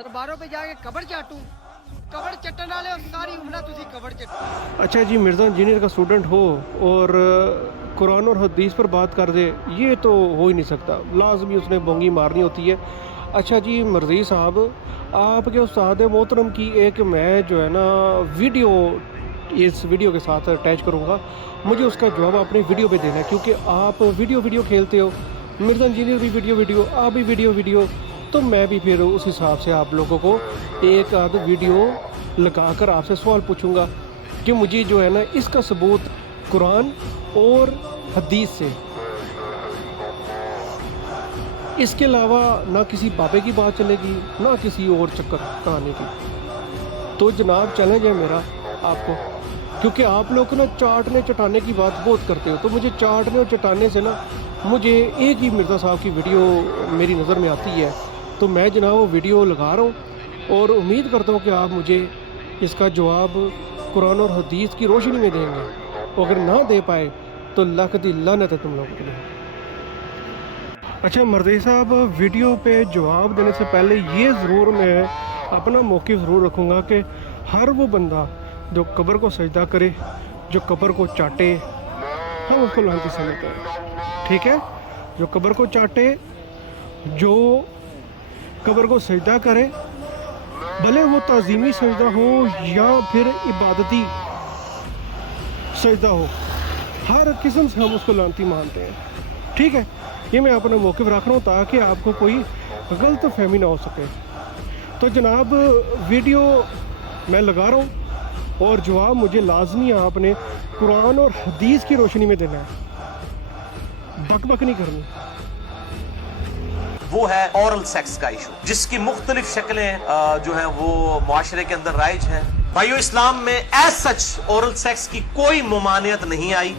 दरबारों पे जाके कबर चाटू कबर चट्टन वाले और सारी उम्र तुसी कबर चट्टू। अच्छा जी, मिर्ज़ा इंजीनियर का स्टूडेंट हो और कुरान और हदीस पर बात कर दे, ये तो हो ही नहीं सकता, लाजमी उसने बोंगी मारनी होती है। अच्छा जी मर्ज़ी साहब, आपके उस्ताद मोहतरम की एक मैं जो है ना वीडियो इस वीडियो के साथ अटैच करूँगा, मुझे उसका जवाब अपनी वीडियो पे देना है, क्योंकि आप वीडियो खेलते हो, मिर्ज़ा इंजीनियर भी वीडियो, आप भी वीडियो, तो मैं भी फिर उस हिसाब से आप लोगों को एक आध वीडियो लगा कर आपसे सवाल पूछूंगा कि मुझे जो है ना इसका सबूत कुरान और हदीस से, इसके अलावा ना किसी बाबे की बात चलेगी ना किसी और चक्कर कहानी की। तो जनाब चैलेंज है मेरा आपको, क्योंकि आप लोग ना चाटने चटाने की बात बहुत करते हो, तो मुझे चाटने और चटाने से ना मुझे एक ही मिर्ज़ा साहब की वीडियो मेरी नज़र में आती है, तो मैं जनाब वो वीडियो लगा रहा हूँ और उम्मीद करता हूँ कि आप मुझे इसका जवाब कुरान और हदीस की रोशनी में देंगे, और अगर ना दे पाए तो लख दी लानत है तुम लोगों के लिए। अच्छा मर्ज़ी साहब, वीडियो पे जवाब देने से पहले ये ज़रूर मैं अपना मौक़िफ़ ज़रूर रखूँगा कि हर वो बंदा जो कब्र को सजदा करे, जो कब्र को चाटे, हम उसको लानती समझते हैं, ठीक है? जो कब्र को चाटे, जो कब्र को सजदा करे, भले वो ताज़ीमी सजदा हो या फिर इबादती सजदा हो, हर किस्म से हम उसको लानती मानते हैं, ठीक है? ये मैं अपना मौक़िफ़ रख रहा हूँ ताकि आपको कोई गलत फहमी ना हो सके। तो जनाब वीडियो मैं लगा रहा हूँ और जवाब मुझे लाजमी आपने कुरान और हदीस की रोशनी में देना है, बक नहीं करनी। वो है औरल सेक्स का इशू, जिसकी मुख्तलिफ शक्लें जो है वो मुआशरे के अंदर राइज है। भाइयों, इस्लाम में एज सच औरल सेक्स की कोई ममानियत नहीं आई।